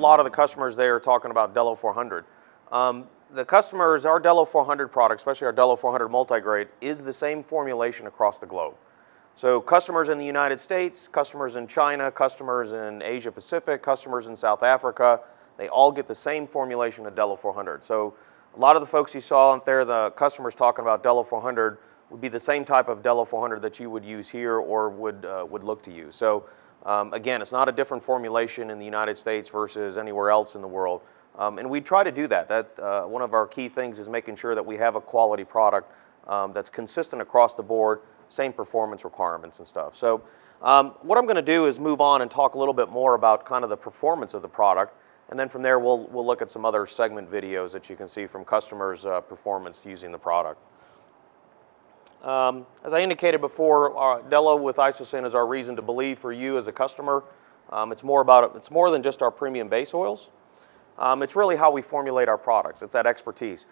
lot of the customers there talking about Delo 400. The customers, our Delo 400 product, especially our Delo 400 multigrade, is the same formulation across the globe. So customers in the United States, customers in China, customers in Asia Pacific, customers in South Africa, they all get the same formulation of Delo 400. So a lot of the folks you saw out there, the customers talking about Delo 400, would be the same type of Delo 400 that you would use here or would look to use. So again, it's not a different formulation in the United States versus anywhere else in the world. And we try to do that. One of our key things is making sure that we have a quality product that's consistent across the board, same performance requirements and stuff. So what I'm going to do is move on and talk a little bit more about kind of the performance of the product, and then from there we'll look at some other segment videos that you can see from customers' performance using the product. As I indicated before, Delo with IsoSyn is our reason to believe for you as a customer. It's more than just our premium base oils. It's really how we formulate our products. It's that expertise.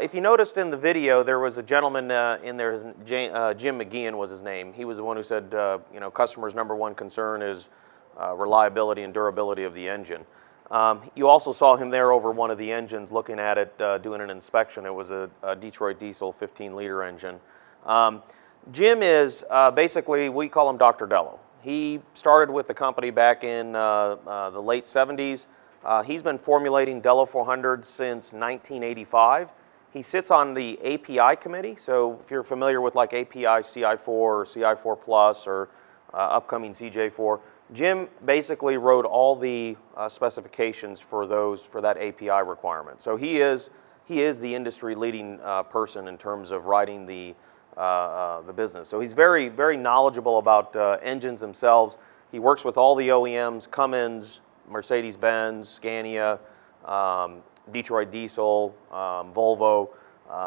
If you noticed in the video, there was a gentleman in there, Jim McGeehan was his name. He was the one who said, you know, customers' #1 concern is reliability and durability of the engine. You also saw him there over one of the engines looking at it, doing an inspection. It was a Detroit diesel 15-liter engine. Jim is basically, we call him Dr. Delo. He started with the company back in the late 70s. He's been formulating Delo 400 since 1985. He sits on the API committee, so if you're familiar with like API CI4 or CI4 Plus or upcoming CJ4, Jim basically wrote all the specifications for that API requirement. So he is the industry leading person in terms of writing the business. So he's very, very knowledgeable about engines themselves. He works with all the OEMs, Cummins, Mercedes-Benz, Scania, Detroit Diesel, Volvo,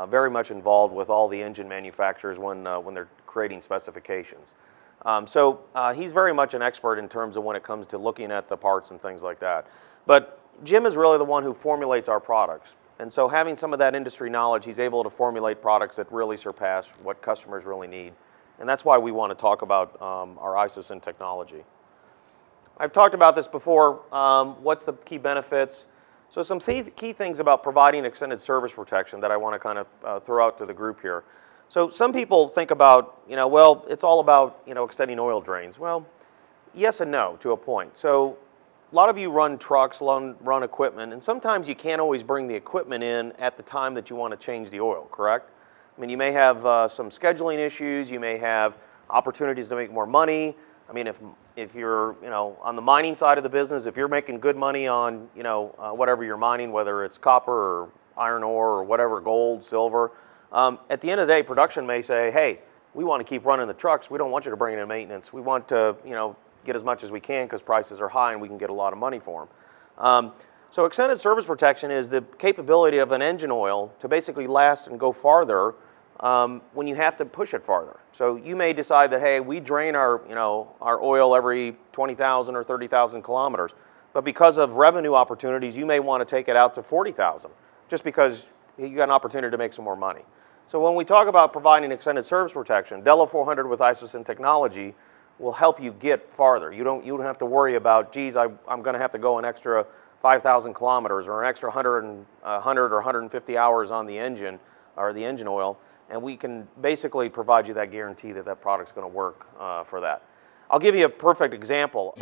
very much involved with all the engine manufacturers when they're creating specifications. So he's very much an expert in terms of when it comes to looking at the parts and things like that. But Jim is really the one who formulates our products. And so having some of that industry knowledge, he's able to formulate products that really surpass what customers really need. And that's why we want to talk about our IsoSyn technology. I've talked about this before. What's the key benefits? So some key things about providing extended service protection that I want to kind of throw out to the group here. So some people think about, you know, well, it's all about, you know, extending oil drains. Well, yes and no to a point. So a lot of you run trucks, run equipment, and sometimes you can't always bring the equipment in at the time that you want to change the oil, correct? I mean, you may have some scheduling issues, you may have opportunities to make more money. I mean, if you're, you know, on the mining side of the business, if you're making good money on, you know, whatever you're mining, whether it's copper or iron ore or whatever, gold, silver, at the end of the day, production may say, hey, we want to keep running the trucks. We don't want you to bring in maintenance. We want to, you know, get as much as we can because prices are high and we can get a lot of money for them. So extended service protection is the capability of an engine oil to basically last and go farther when you have to push it farther. So you may decide that, hey, we drain our, you know, our oil every 20,000 or 30,000 kilometers, but because of revenue opportunities, you may want to take it out to 40,000 just because you got an opportunity to make some more money. So when we talk about providing extended service protection, Delo 400 with IsoSyn technology will help you get farther. You don't have to worry about, geez, I'm going to have to go an extra 5,000 kilometers or an extra 100 or 150 hours on the engine or the engine oil, and we can basically provide you that guarantee that that product's going to work for that. I'll give you a perfect example.